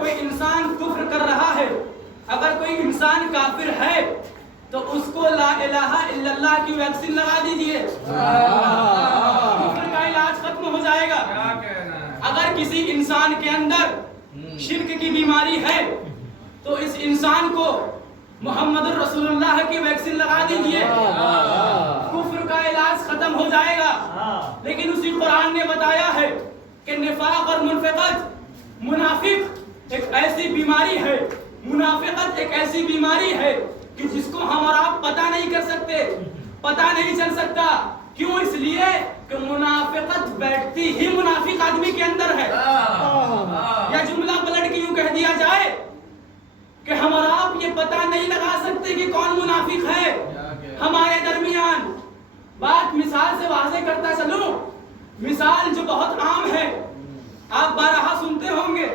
کوئی انسان کفر کر رہا ہے، اگر کوئی انسان کافر ہے تو اس کو لا الہ الا اللہ کی ویکسین لگا دیجئے، کفر کا علاج ختم ہو جائے گا۔ اگر کسی انسان کے اندر شرک کی بیماری ہے تو اس انسان کو محمد رسول اللہ کی ویکسین لگا دیجئے، کفر کا علاج ختم ہو جائے گا۔ لیکن اسی قرآن نے بتایا ہے کہ نفاق اور منافقت، منافق ایک ایسی بیماری ہے، منافقت ایک ایسی بیماری ہے کہ جس کو ہم اور آپ پتہ نہیں کر سکتے، پتہ نہیں چل سکتا۔ کیوں؟ اس لیے کہ منافقت بیٹھتی ہی منافق آدمی کے اندر ہے۔ یا جملہ پلٹ کے یوں کہہ دیا جائے کہ ہم اور آپ یہ پتہ نہیں لگا سکتے کہ کون منافق ہے ہمارے درمیان۔ بات مثال سے واضح کرتا چلوں، مثال جو بہت عام ہے، آپ بارہا سنتے ہوں گے،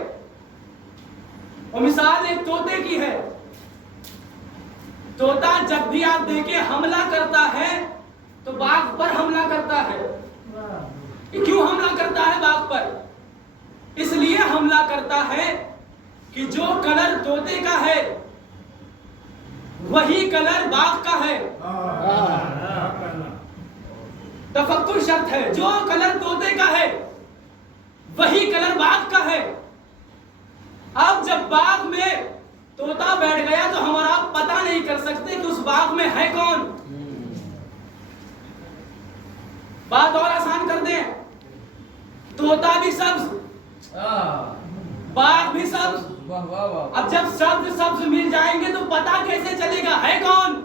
وہ مثال ایک طوطے کی ہے۔ طوطا جب بھی آپ دیکھیں حملہ کرتا ہے تو باغ پر حملہ کرتا ہے۔ کیوں حملہ کرتا ہے باغ پر؟ اس لیے حملہ کرتا ہے کہ جو کلر طوطے کا ہے وہی کلر باغ کا ہے۔ تفکر شرط ہے، جو کلر طوطے کا ہے وہی کلر باغ کا ہے۔ اب جب باغ میں طوطا بیٹھ گیا تو ہمارا پتہ نہیں کر سکتے کہ اس باغ میں ہے کون۔ بات اور آسان کر دیں، طوطا بھی سبز، باغ بھی سبز۔ اب جب سبز سبز مل جائیں گے تو پتہ کیسے چلے گا ہے کون؟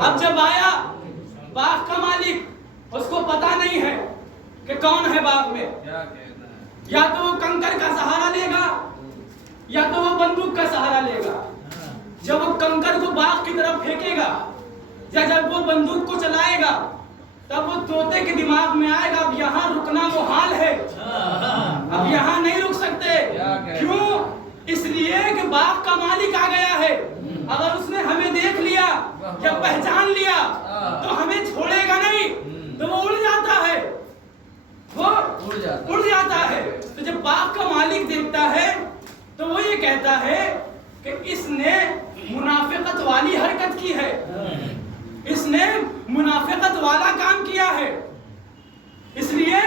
اب جب آیا باغ کا مالک، اس کو پتہ نہیں ہے کہ کون ہے باغ میں، یا تو وہ کنکر کا سہارا لے گا یا تو وہ بندوق کا سہارا لے گا۔ جب وہ کنکر کو باغ کی طرف پھینکے گا یا جب وہ بندوق کو چلائے گا تب وہ طوطے کے دماغ میں آئے گا اب یہاں رکنا محال ہے، اب یہاں نہیں رک سکتے۔ کیوں؟ اس لیے کہ باغ کا مالک آ گیا ہے۔ اگر اس نے ہمیں دیکھ لیا یا پہچان لیا تو ہمیں چھوڑے گا نہیں، تو وہ اڑ جاتا ہے، وہ اڑ جاتا ہے۔ تو جب باغ کا مالک دیکھتا ہے تو وہ یہ کہتا ہے کہ اس نے منافقت والی حرکت کی ہے، اس نے منافقت والا کام کیا ہے، اس لیے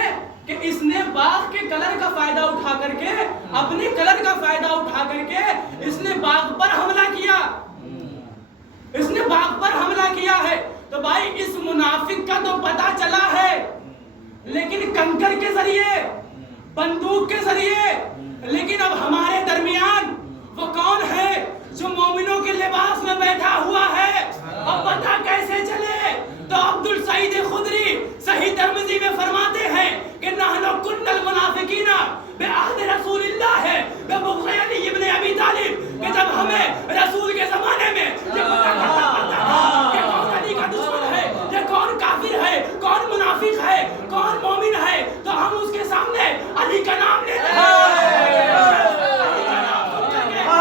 کہ اس نے باغ کے کلر کا فائدہ اٹھا کر کے، اپنے کلر کا فائدہ اٹھا کر کے اس نے باغ پر حملہ کیا، اس نے باغ پر حملہ کیا ہے۔ تو بھائی اس منافق کا تو پتہ چلا ہے، لیکن کنکر کے ذریعے، بندوق کے ذریعے، لیکن اب ہمارے درمیان وہ کون ہے جو مومنوں کے لباس میں بیٹھا ہوا ہے، اب پتہ کیسے چلے؟ تو عبد السعید خدری صحیح ترمذی میں فرماتے ہیں کہ نحن کن المنافقین بعہد رسول اللہ ببغض علی ابن ابی طالب، کہ جب ہمیں رسول کے زمانے میں یہ پتہ کرنا پڑتا تھا کہ کون علی کا دشمن ہے، یہ کون کافر ہے، کون منافق ہے، کون مومن ہے، تو ہم اس کے سامنے علی کا نام لیتے ہیں، علی کا نام سن کر کے اس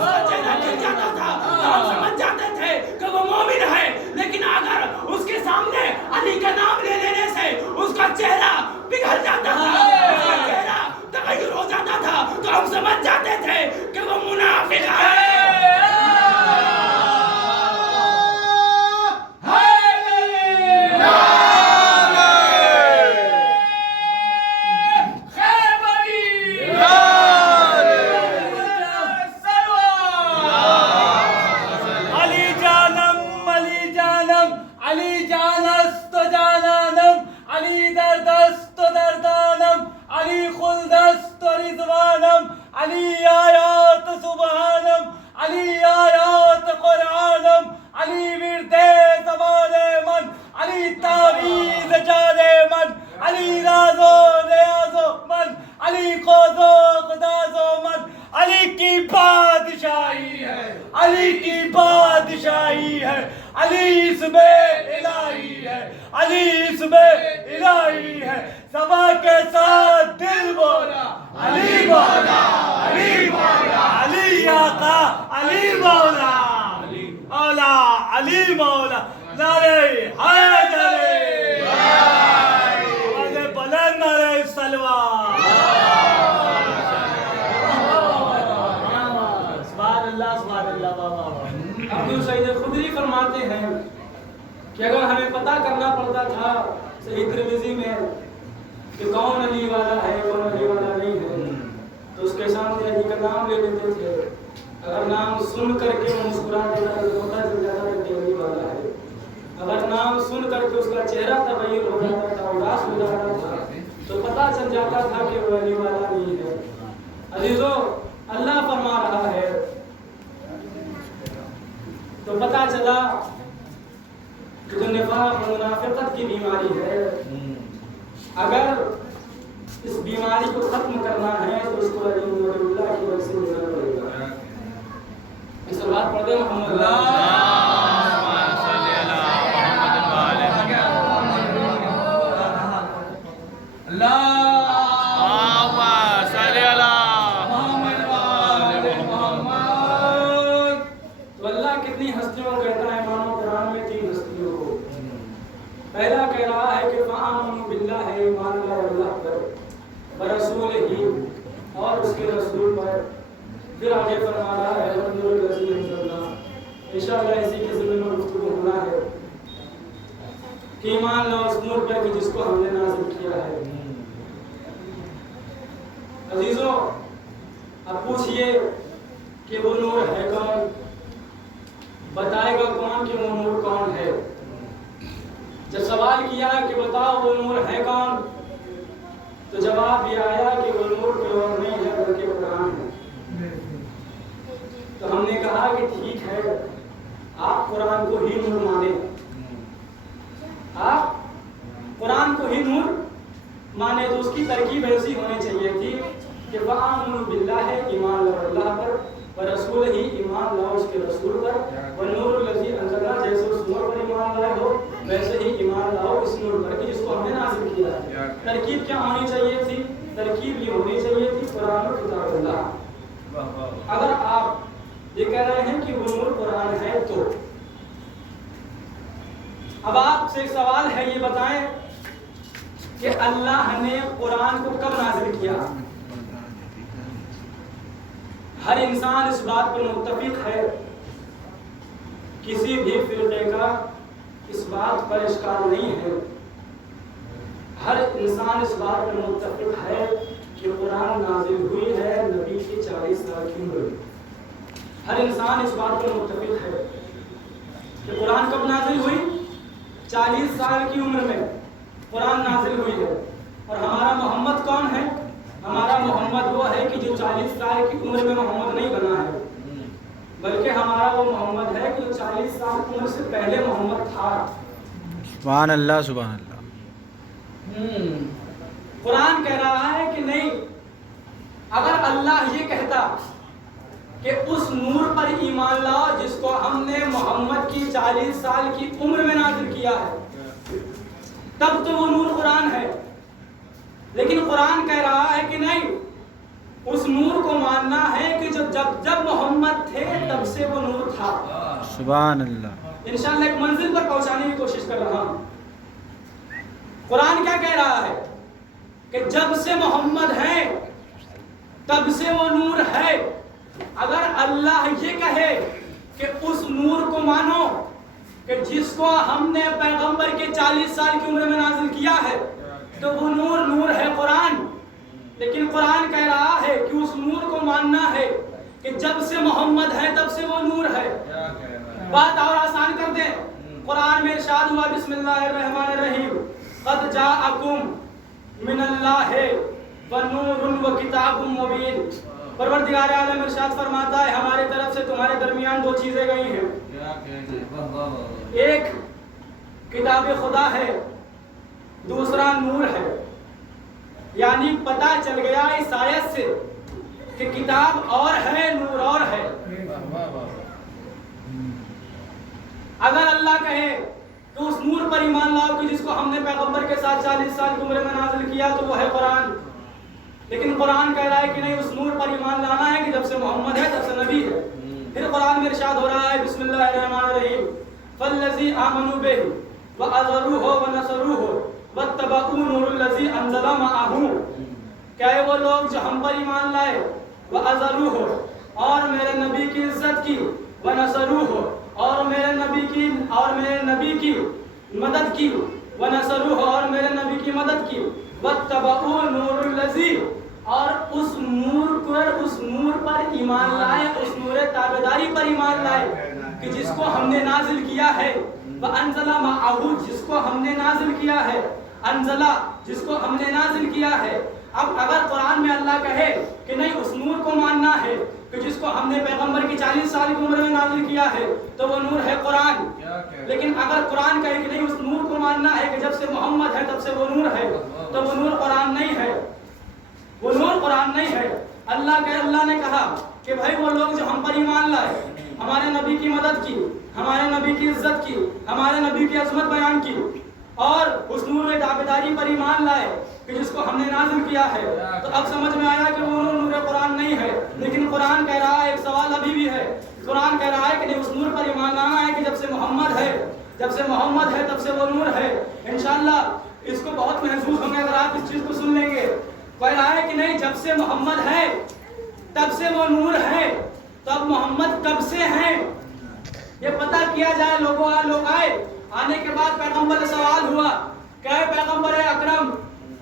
کا چہرہ کھل جاتا تھا، تو ہم سمجھ جاتے تھے کہ وہ مومن ہے۔ لیکن اگر اس کے سامنے علی کا نام لے لینے سے اس کا چہرہ پگھل جاتا تھا، اس کا چہرہ تغیر ہو جاتا تھا، تو ہم سمجھ جاتے تھے کہ وہ منافق ہے۔ علی کی بادشاہی ہے، علی اسم الہی ہے، علی اسم الہی ہے، سبا کے ساتھ دل بولا علی مولا، علی مولا، علی آقا، علی مولا، مولا علی مولا، نعرہ حیدری، آواز بلند نعرہ صلوات۔ سید خدری فرماتے ہیں کہ اگر ہمیں پتہ کرنا پڑتا تھا صحیح ترمذی میں کہ کون علی والا ہے کون علی والا نہیں ہے تو اس کے سامنے علی کا نام لے لیتے تھے. اگر نام سن کر کے وہ مسکرا دیتا تو پتہ چل جاتا تھا کہ علی والا ہے. اگر نام سن کر کے اس کا چہرہ تغیر ہو جاتا تھا اداس ہو جاتا تھا تو پتہ چل جاتا تھا کہ وہ علی والا نہیں ہے. عزیزو اللہ فرما رہا ہے تو پتہ چلا کہ جو نفاق و منافقت کی بیماری ہے اگر اس بیماری کو ختم کرنا ہے تو اس کو علی اللہ کی وجہ سے ہونا پڑے گا. اس بات پڑھتے ہیں محمد تو اللہ کتنی ہستیوں کو کہتا ہے مانو قرآن میں 3 ہستیوں کو. پہلا کہہ رہا ہے کہ فآمنوا باللہ ہے ایمان لاؤ اللہ پر برسول ہی اور اس کے رسول پر. پھر آگے فرما رہا ہے نور الذی انزلنا. انشاءاللہ اسی کے ضمن میں گفتگو ہونا ہے کہ ایمان لاؤ اس نور پر کہ جس کو ہم نے نازل کیا ہے. عزیزو اب پوچھئے کہ وہ نور ہے کون؟ بتائے گا کون کہ وہ نور کون ہے؟ جب سوال کیا کہ بتاؤ وہ نور ہے کون تو جواب یہ آیا کہ وہ نور کوئی اور نہیں ہے بلکہ قرآن ہے. تو ہم نے کہا کہ ٹھیک ہے آپ قرآن کو ہی نور مانیں. آپ قرآن کو ہی نور مانے تو اس کی ترکیب ایسی ہونی چاہیے تھی کہ وآمنوا باللہ ایمان لاؤ اللہ پر ورسول ہی ایمان لاؤ اس کے رسول پر ونور الذی انزلنا جیسے اس نور پر ایمان لائے ہو ویسے ہی ایمان لاؤ اس نور پر کہ جس کو ہم نے نازل کیا ہے. ترکیب کیا ہونی چاہیے تھی؟ ترکیب یہ ہونی چاہیے تھی قرآن و کتاب اللہ. اگر آپ یہ کہہ رہے ہیں کہ وہ نور قرآن ہے تو اب آپ سے ایک سوال ہے یہ بتائیں کہ اللہ نے قرآن کو کب نازل کیا؟ ہر انسان اس بات پر متفق ہے کسی بھی فرقے کا اس بات پر اشکال نہیں ہے. ہر انسان اس بات پر متفق ہے کہ قرآن نازل ہوئی ہے نبی کی 40 سال کی عمر میں. ہر انسان اس بات پر متفق ہے کہ قرآن کب نازل ہوئی؟ 40 سال کی عمر میں قرآن نازل ہوئی ہے. اور ہمارا محمد کون ہے؟ ہمارا محمد وہ ہے کہ جو 40 سال کی عمر میں محمد نہیں بنا ہے بلکہ ہمارا وہ محمد ہے کہ جو 40 سال کی عمر سے پہلے محمد تھا. سبحان اللہ سبحان اللہ. قرآن کہہ رہا ہے کہ نہیں اگر اللہ یہ کہتا کہ اس نور پر ایمان لاؤ جس کو ہم نے محمد کی 40 سال کی عمر میں نازل کیا ہے تب تو وہ نور قرآن ہے. لیکن قرآن کہہ رہا ہے کہ نہیں اس نور کو ماننا ہے کہ جو جب محمد تھے تب سے وہ نور تھا. سبحان اللہ. انشاءاللہ ایک منزل پر پہنچانے کی کوشش کر رہا ہوں. قرآن کیا کہہ رہا ہے کہ جب سے محمد ہیں تب سے وہ نور ہے. اگر اللہ یہ کہے کہ اس نور کو مانو کہ جس کو ہم نے پیغمبر کے 40 سال کی عمر میں نازل کیا ہے تو وہ نور ہے قرآن. لیکن قرآن کہہ رہا ہے کہ اس نور کو ماننا ہے کہ جب سے محمد ہے تب سے وہ نور ہے. بات اور آسان کر دیں. قرآن میں ارشاد ہوا بسم اللہ الرحمن الرحیم قد جاءکم من اللہ ونور وکتاب مبین. پروردگار عالم ارشاد فرماتا ہے ہمارے طرف سے تمہارے درمیان 2 چیزیں گئی ہیں. ایک کتاب خدا ہے دوسرا نور ہے. یعنی پتہ چل گیا اس آیت سے کہ کتاب اور ہے نور اور ہے. اگر اللہ کہے تو اس نور پر ایمان لاؤ کہ جس کو ہم نے پیغمبر کے ساتھ 40 سال کی عمر میں نازل کیا تو وہ ہے قرآن. لیکن قرآن کہہ رہا ہے کہ نہیں اس نور پر ایمان لانا ہے کہ جب سے محمد ہے تب سے نبی ہے. پھر قرآن میں ارشاد ہو رہا ہے بسم اللہ الرحمن الرحیم فالذی آمنوا بہ وعزروہ ونصروہ واتبعوا نور الذی انزل معہ. کیا ہے وہ لوگ جو ہم پر ایمان لائے وعزروہ اور میرے نبی کی عزت کی ونصروہ اور میرے نبی کی مدد کی، وَنَصَرُوهُ اور میرے نبی کی مدد کی، وَاتَّبَعُوا النُّورَ الَّذِي اور اس نور پر ایمان لائے، اس نور تابعداری پر ایمان لائے کہ جس کو ہم نے نازل کیا ہے، وَأَنزَلَ مَعَهُ جس کو ہم نے نازل کیا ہے، انزلہ جس کو ہم نے نازل کیا ہے۔ اب اگر قرآن میں اللہ کہے کہ نہیں اس نور کو ماننا ہے کہ جس کو ہم نے پیغمبر کی 40 سال کی عمر میں نازل کیا ہے تو وہ نور ہے قرآن، لیکن اگر قرآن کہے کہ نہیں اس نور کو ماننا ہے کہ جب سے محمد ہے تب سے وہ نور ہے تو وہ نور قرآن نہیں ہے، وہ نور قرآن نہیں ہے۔ اللہ نے کہا کہ بھائی وہ لوگ جو ہم پر ایمان لائے، ہمارے نبی کی مدد کی، ہمارے نبی کی عزت کی، ہمارے نبی کی عظمت بیان کی اور اس نور تابعداری پر ایمان لائے کہ جس کو ہم نے نازل کیا ہے، تو اب سمجھ میں آیا کہ وہ نور قرآن نہیں ہے، لیکن قرآن کہہ رہا ہے، ایک سوال ابھی بھی ہے، قرآن کہہ رہا ہے کہ نہیں اس نور پر ایمان لانا ہے کہ جب سے محمد ہے تب سے وہ نور ہے۔ انشاءاللہ اس کو بہت محسوس ہوں گے اگر آپ اس چیز کو سن لیں گے۔ کہہ رہا ہے کہ نہیں جب سے محمد ہے تب سے وہ نور ہے، تب محمد کب سے ہیں یہ پتہ کیا جائے۔ لوگ آئے، آنے کے بعد پیغمبر سے سوال ہوا کہ اے پیغمبر اکرم،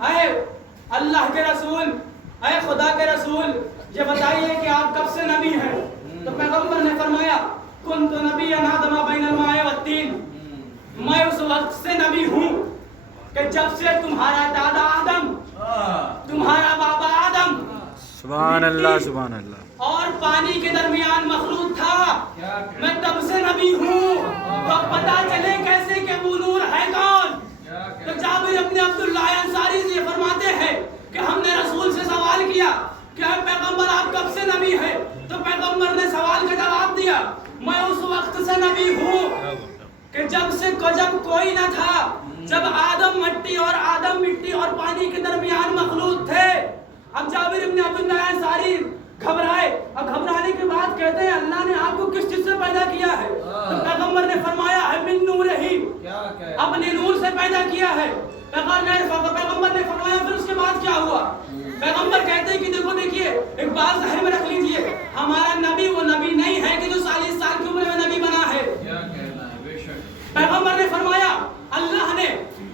اے اللہ کے رسول، اے خدا کے رسول، یہ بتائیے کہ آپ کب سے نبی ہیں؟ تو پیغمبر نے فرمایا کنت نبی آدم بین الماء والطین، میں اس وقت سے نبی ہوں کہ جب سے تمہارا دادا آدم، تمہارا بابا آدم سبحان اللہ سبحان اللہ اور پانی کے درمیان مخلوق تھا، میں تب سے نبی ہوں۔ تو پتہ چلے کیسے کہ وہ نور ہے کون؟ تو جابر ابن عبداللہ انصاری سے فرماتے ہیں کہ ہم نے رسول سے سوال کیا کہ اے پیغمبر آپ کب سے نبی ہیں؟ تو پیغمبر نے سوال کا جواب دیا میں اس وقت سے نبی ہوں کہ جب کوئی نہ تھا، جب آدم مٹی اور پانی کے درمیان مخلوق تھے۔ اب جابر ابن عبداللہ انصاری گھبرائے، اور گھبرانے کے بعد کہتے ہیں اللہ نے آپ کو کس چیز سے پیدا کیا ہے؟ تو پیغمبر نے فرمایا ہے من نور ہی، اپنے نور سے پیدا کیا ہے۔ پیغمبر نے فرمایا پھر اس کے بعد کیا ہوا؟ پیغمبر کہتے ہیں کہ دیکھیے ایک بات ذہن میں رکھ لیجئے، ہمارا نبی وہ نبی نہیں ہے کہ جو 40 سال کی عمر میں نبی بنا ہے۔ پیغمبر نے فرمایا اللہ نے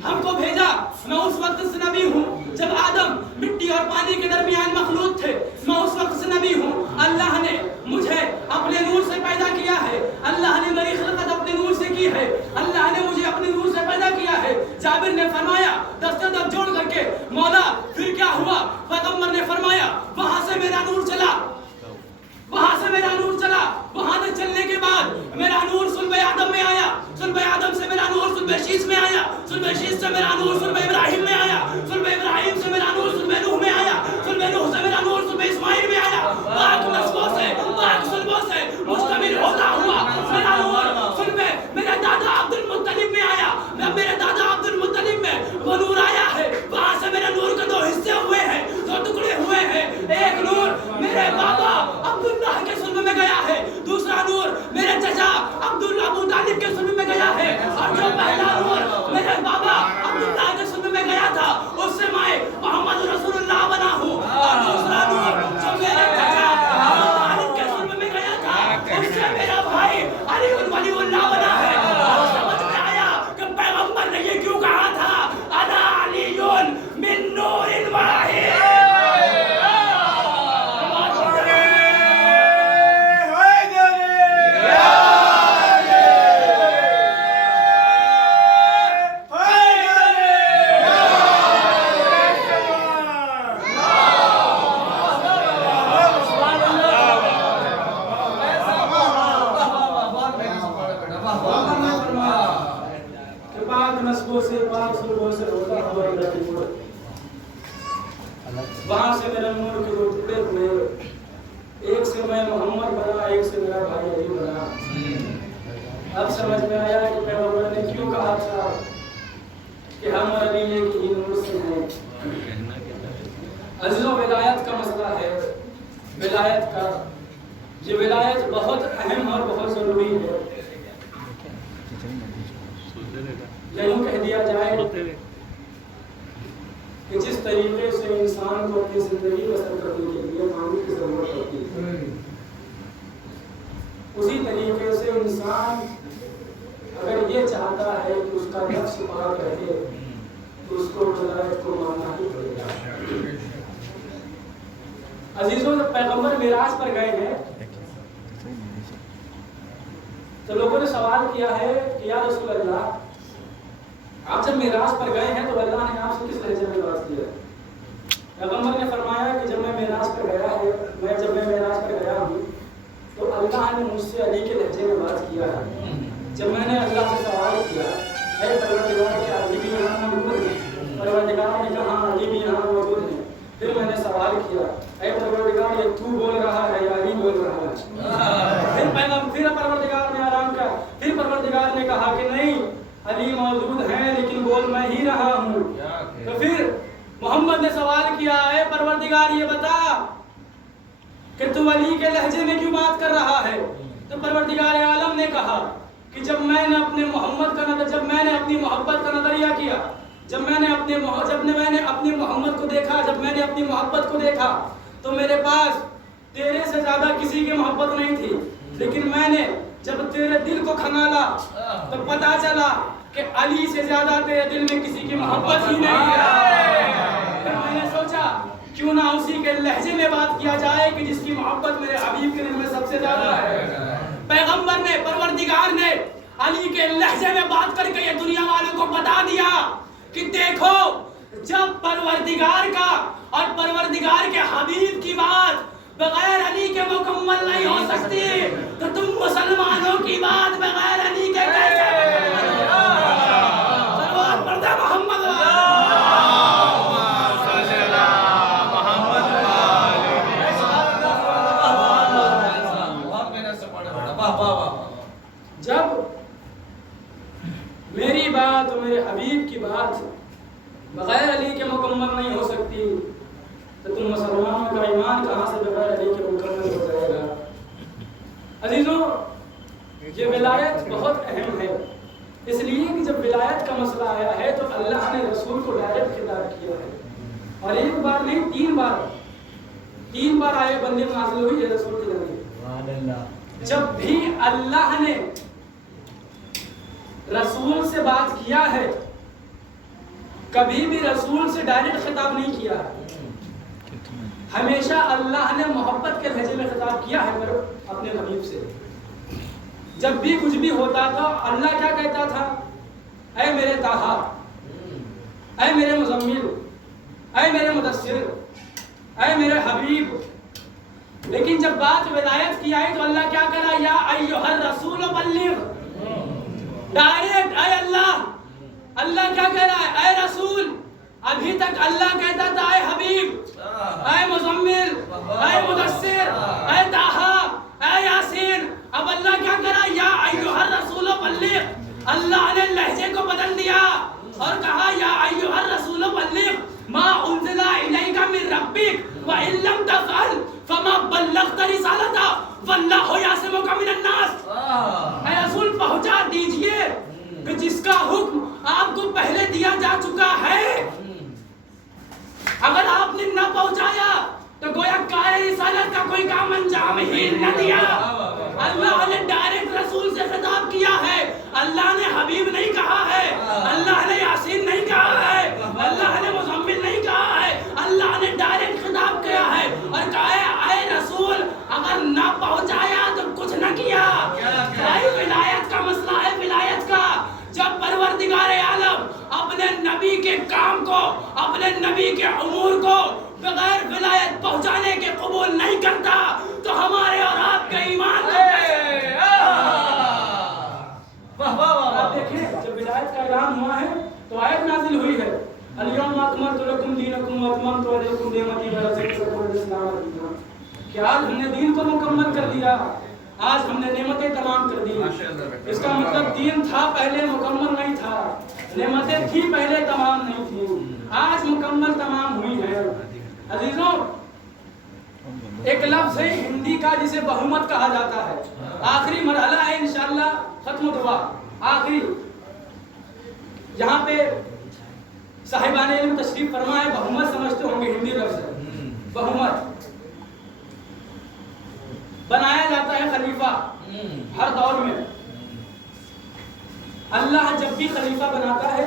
ہم کو بھیجا، میں اس وقت سے نبی ہوں جب آدم مٹی اور پانی کے درمیان مخلوق تھے، میں اس وقت سے نبی ہوں۔ اللہ نے مجھے اپنے نور سے پیدا کیا ہے، اللہ نے میری خلقت اپنے نور سے کی ہے، اللہ نے مجھے اپنے نور سے پیدا کیا ہے۔ جابر نے فرمایا دستے دب جوڑ کر کے مولا پھر کیا ہوا؟ پیغمبر نے فرمایا وہاں سے میرا نور چلا، وہاں سے چلنے کے بعد میرا نور صلب آدم میں آیا، صلب آدم سے میرا نور صلب شیس میں آیا، صلب شیس سے میرا نور صلب ابراہیم میں آیا، صلب ابراہیم سے میرا نور صلب نوح میں آیا، صلب نوح سے میرا نور صلب اسماعیل میں آیا۔ پاک نسبوں سے، پاک صلبوں سے مشتمل ہوتا ہوا میرا نور صلب میرے دادا عبد المطلب میں آیا، میرے دادا عبد المطلب میں وہ نور آیا ہے۔ وہاں سے میرے نور کے 2 حصے ہوئے ہیں، 2 ٹکڑے ہوئے ہیں۔ ایک نور میرے بابا عبداللہ کے صلب میں گیا ہے، دوسرا نور میرے چچا عبداللہ ابو طالب کے صلب میں گیا ہے، اور جو پہلا نور میرے بابا عبداللہ کے صلب میں گیا تھا اس سے میں محمد رسول اللہ بنا ہوں، اور دوسرا نور جو میرے چچا ابو طالب کے صلب میں گیا تھا اس سے میرا بھائی علی ولی اللہ بنا ہے۔ اور سمجھ میں آیا کہ پیغمبر نے یہ کیوں کہا تھا انا علی من نور واحد۔ وہاں سے میرا نور کے 2 ٹکڑے ہوئے، ایک سے میں محمد بنا، ایک سے میرا بھائی علی بنا۔ اب سمجھ میں آیا کہ پیغمبر نے کیوں کہا تھا کہ ہم اور علی ایک ہی نور سے ہیں۔ عزیزو ولایت کا مسئلہ ہے، ولایت کا، یہ ولایت بہت اہم اور بہت ضروری ہے۔ یوں کہہ دیا جائے کہ جس طریقے سے انسان کو اپنی زندگی بسر کرنے کے لیے پانی کی ضرورت ہوتی ہے، اسی طریقے سے انسان انسان اگر یہ چاہتا ہے کہ اس کا نفس پاک رہے تو اس کو ولایت کو ماننا ہی پڑے گا۔ عزیزوں، جب پیغمبر معراج پر گئے ہیں تو لوگوں نے سوال کیا ہے کہ یا رسول اللہ، آپ جب معراج پر گئے ہیں تو اللہ نے آپ سے کس لہجے میں بات کیا؟ پیغمبر نے فرمایا کہ جب میں معراج پر گیا ہوں تو اللہ نے مجھ سے علی کے لہجے میں بات کیا ہے۔ جب میں نے اللہ سے سوال کیا اے پروردگار کیا علی بھی یہاں موجود ہے؟ پروردگار نے کہا ہاں علی بھی یہاں موجود ہے۔ پھر میں نے سوال کیا اے پروردگار یہ تو بول رہا ہے یا علی بول رہا ہے؟ پھر پروردگار نے آرام کیا، پھر پروردگار نے کہا کہ نہیں علی موجود ہیں لیکن بول میں ہی رہا ہوں۔ تو پھر محمد نے سوال کیا اے پروردگار یہ بتا کہ تو علی کے لہجے میں کیوں بات کر رہا ہے؟ تو پروردگار عالم نے کہا کہ جب میں نے اپنی محبت کا نظریہ کیا، جب میں نے اپنی محمد کو دیکھا، جب میں نے اپنی محبت کو دیکھا تو میرے پاس تیرے سے زیادہ کسی کی محبت نہیں تھی، لیکن میں نے جب تیرے دل کو کھنگالا تو پتا چلا کہ علی سے زیادہ تیرے دل میں کسی کی محبت ہی نہیں ہے۔ پھر میں نے سوچا کیوں نہ اسی کے لہجے میں بات کیا جائے کہ جس کی محبت میرے حبیب کے دل میں سب سے زیادہ ہے۔ پیغمبر نے، پروردگار نے علی کے لہجے میں بات کر کے یہ دنیا والوں کو بتا دیا کہ دیکھو جب پروردگار کا اور پروردگار کے حبیب کی بات بغیر علی کے مکمل نہیں ہو سکتی تو تم مسلمانوں کی بات بغیر علی کے کیسے مکمل ہوگی؟ سلوات پڑھتے محمد جب میری بات اور میرے حبیب کی بات بغیر علی کے مکمل نہیں ہو سکتی تو تم مسلمانوں کا ایمان کہاں سے بغیر علی کے مکمل ہو جائے گا؟ عزیزوں، یہ ولایت بہت اہم ہے، اس لیے کہ جب ولایت کا مسئلہ آیا ہے تو اللہ نے رسول کو ڈائریکٹ خطاب کیا ہے، اور ایک بار نہیں تین بار آئے بندے نازل ہوئی ہے رسول کے ذریعے۔ جب بھی اللہ نے رسول سے بات کیا ہے کبھی بھی رسول سے ڈائریکٹ خطاب نہیں کیا ہے، ہمیشہ اللہ نے محبت کے لہجے میں خطاب کیا ہے اپنے حبیب سے۔ جب بھی کچھ بھی ہوتا تھا اللہ کیا کہتا تھا؟ اے میرے طٰہٰ، اے میرے مزمل، اے میرے مدثر، اے میرے حبیب۔ لیکن جب بات ولایت کی آئی تو اللہ کیا کرا؟ یا ایھا الرسول بلغ، ڈائریکٹ اے اللہ کیا کہہ رہا ہے؟ اے رسول۔ ابھی تک اللہ کہتا تھا اے حبیب، اے مزمل، اے مدثر، اے طٰہٰ، اے یاسین۔ اب اللہ کیا کرا؟ یا ایھا الرسول بلغ۔ اللہ نے لہجے کو بدل دیا اور کہا یا ایھا الرسول بلغ ما انزل الیک من ربک وان لم تفعل فما بلغت رسالتہ واللہ یعصمک من الناس۔ اے رسول پہنچا دیجئے کہ جس کا حکم آپ کو پہلے دیا جا چکا ہے، اگر آپ نے نہ پہنچایا تو گویا کار رسالت کا کوئی کام انجام ہی نہ دیا۔ اللہ نے ڈائریکٹ رسول سے خطاب کیا ہے، اللہ نے حبیب نہیں کہا ہے، اللہ نے یاسین نہیں کہا ہے، اللہ نے مزمل نہیں کہا ہے، اللہ نے ڈائریکٹ خطاب کیا ہے اور کہا ہے اے رسول اگر نہ پہنچایا تو کچھ نہ کیا۔ ولایت کا مسئلہ ہے، ولایت کا جب پروردگار عالم اپنے نبی کے کام کو، اپنے نبی کے امور کو بغیر ولایت پہنچانے کے قبول نہیں کرتا تو ہمارے اور آپ کے ایمان آپ دیکھیں جب ولایت کا اعلان ہوا ہے تو آیت نازل ہوئی ہے الیوم اکملت لکم دینکم واتممت علیکم نعمتی ورضیت لکم الاسلام دینا، کہ آج ہم نے دین کو مکمل کر دیا، آج ہم نے نعمتیں تمام کر دی۔ اس کا مطلب دین تھا پہلے مکمل نہیں تھا، نعمتیں تھی پہلے تمام نہیں تھی، آج مکمل تمام ہوئی ہے۔ عزیزوں، ایک لفظ ہے ہندی کا جسے بہومت کہا جاتا ہے، آخری مرحلہ ہے انشاءاللہ ختم دعا، آخری یہاں پہ صاحبان علم تشریف فرما ہے، بہومت سمجھتے ہوں گے ہندی لفظ ہے، بہومت بنایا جاتا ہے خلیفہ ہر دور میں، اللہ جب بھی خلیفہ بناتا ہے،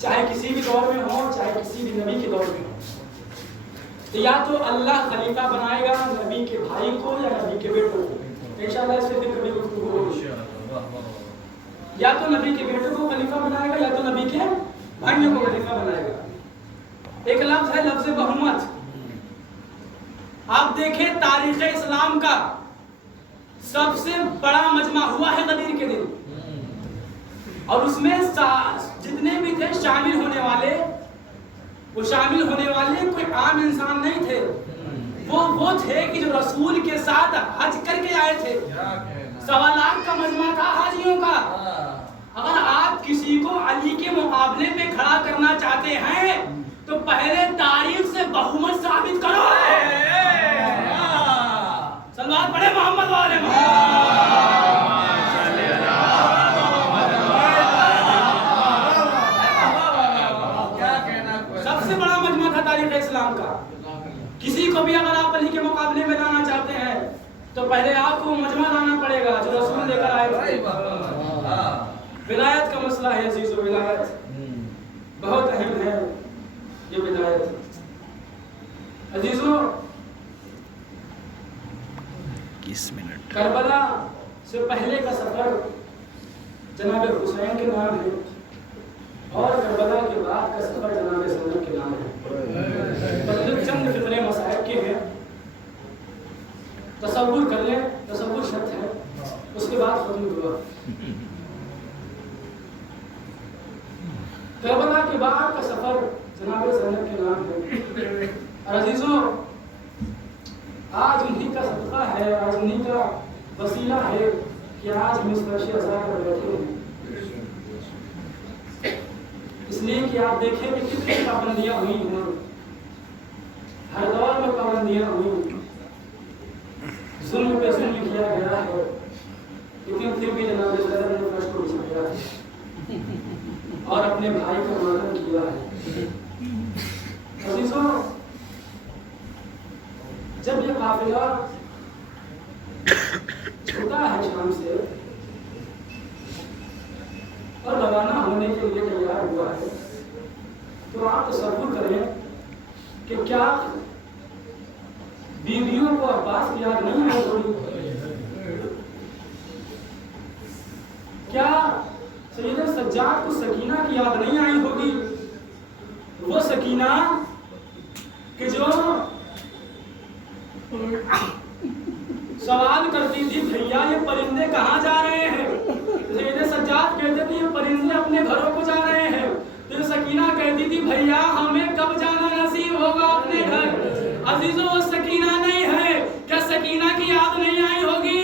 چاہے کسی بھی دور میں ہو، چاہے کسی بھی نبی کے دور میں ہو، تو یا تو اللہ خلیفہ بنائے گا نبی کے بھائی کو یا نبی کے بیٹوں کو. انشاءاللہ اس سے پھر کبھی گفتگو ہوگی. یا تو نبی کے بیٹوں کو خلیفہ بنائے گا یا تو نبی کے بھائیوں کو خلیفہ بنائے گا. ایک لفظ ہے لفظ بہمت. آپ دیکھیں تاریخ اسلام کا سب سے بڑا مجمع ہوا ہے غدیر کے دن، اور اس میں جتنے بھی تھے شامل ہونے والے، وہ شامل ہونے والے کوئی عام انسان نہیں تھے. وہ تھے کہ جو رسول کے ساتھ حج کر کے آئے تھے. 1.25 لاکھ کا مجمع تھا حاجیوں کا. اگر آپ کسی کو علی کے مقابلے پہ کھڑا کرنا چاہتے ہیں تو پہلے تاریخ سے بہمت ثابت کرو. سلوات پڑھے محمد والے سب سے بڑا مجمع تھا تاریخ اسلام کا. کسی کو بھی اگر آپ علی کے مقابلے میں لانا چاہتے ہیں تو پہلے آپ کو مجمع لانا پڑے گا جو رسول لے کر آئے تھے. ولایت کا مسئلہ ہے عزیزو، ولایت بہت اہم ہے. یہ ولایت عزیزو، 20 منٹ کربلا سے پہلے کا سفر جناب حسین کے نام ہے، اور کربلا کے بعد کا سفر جناب زینب کے نام ہے. بس چند فطرے مسائل کے ہیں، تصور کر لیں. تصور شرط ہے، اس کے بعد ختم ہوا. کربلا کے بعد کا سفر جناب زینب کے نام ہے. اور عزیزوں، آج انہی کا صدقہ ہے، آج انہی کا وسیلہ ہے کہ آج ہم اس فرش ازا پر بیٹھے ہیں. اس لیے کہ آپ دیکھیں کہ کتنی پابندیاں ہوئی ہیں، ہر دور میں پابندیاں ہوئی، ظلم پہ ظلم کیا گیا ہے، لیکن پھر بھی جناب صدر نے فرش کو بچایا ہے اور اپنے بھائی کا ماتم کیا ہے. عزیزوں، جب یہ قافلہ چھوٹا ہے شام سے اور روانہ ہونے کے لیے تیار ہوا ہے، تو آپ تصور کریں کہ کیا بیویوں کو عباس کی یاد نہیں آئی ہوگی؟ کیا سید سجاد کو سکینہ کی یاد نہیں آئی ہوگی؟ وہ سکینہ کہ جو سوال کرتی تھی بھیا یہ پرندے کہاں جا رہے ہیں؟ سید سجاد کہتے تھے یہ پرندے اپنے گھروں کو جا رہے ہیں. پھر سکینہ کہتی تھی بھیا ہمیں کب جانا نصیب ہوگا اپنے گھر؟ عزیزوں، وہ سکینہ نہیں ہے. کیا سکینہ کی یاد نہیں آئی ہوگی؟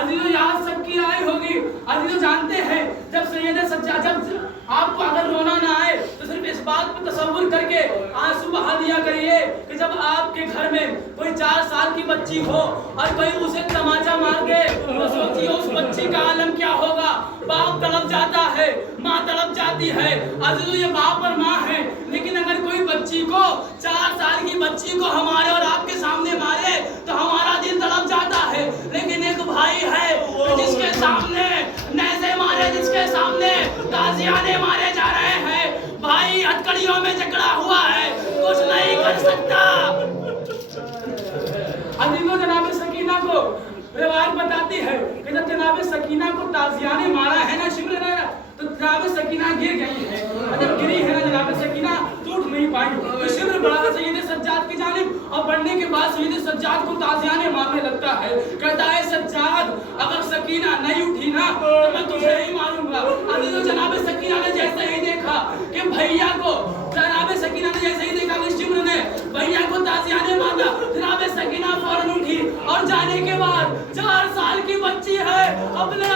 عزیزوں، یاد سب کی آئی ہوگی. عزیزوں، جانتے ہیں جب سید سجاد، جب آپ کو اگر رونا نہ آئے تو صرف اس بات پر تصور کر کے آنسو بہا دیا کریے کہ جب آپ کے گھر میں کوئی 4 سال کی بچی ہو اور کوئی اسے تماچا مار دے تو سوچیے اس بچی کا عالم کیا ہوگا. باپ تڑپ جاتا ہے، ماں تڑپ جاتی ہے. عزیزوں، یہ باپ اور ماں ہے، لیکن اگر کوئی بچی کو 4 سال کی بچی کو ہمارے اور آپ کے سامنے مارے تو ہمارا دل تڑپ جاتا ہے. لیکن ایک بھائی ہے جس کے سامنے نیزے مارے، جس کے سامنے تازیانے مارے جا رہے ہیں، بھائی ہتکڑیوں میں جکڑا ہوا ہے، کچھ نہیں کر سکتا. عزیزوں، جناب سکینہ کو روایت بتاتی ہے کہ جب جناب سکینہ کو تازیانے مارا ہے نا شمر نے، تو جناب سکینہ گر گئی ہے. جب گری ہے نا جناب سکینہ ٹوٹ نہیں پائی. تو شمر بڑھا سید سجاد کی جانب اور بڑھنے کے بعد سید سجاد کو تازیانے مارنے لگتا ہے. کہتا ہے سجاد اگر سکینہ نہیں اٹھی نا تو میں تجھے ہی ماروں گا. عزیزوں، جناب سکینہ نے جیسے ہی دیکھا کہ بھیا کو، جناب سکینہ نے جیسے ہی دیکھا کہ شمر نے بھیا کو تازیانے مارا، جناب سکینہ فوراً اٹھی اور جانے کے بعد 4 سال کی بچی ہے اپنے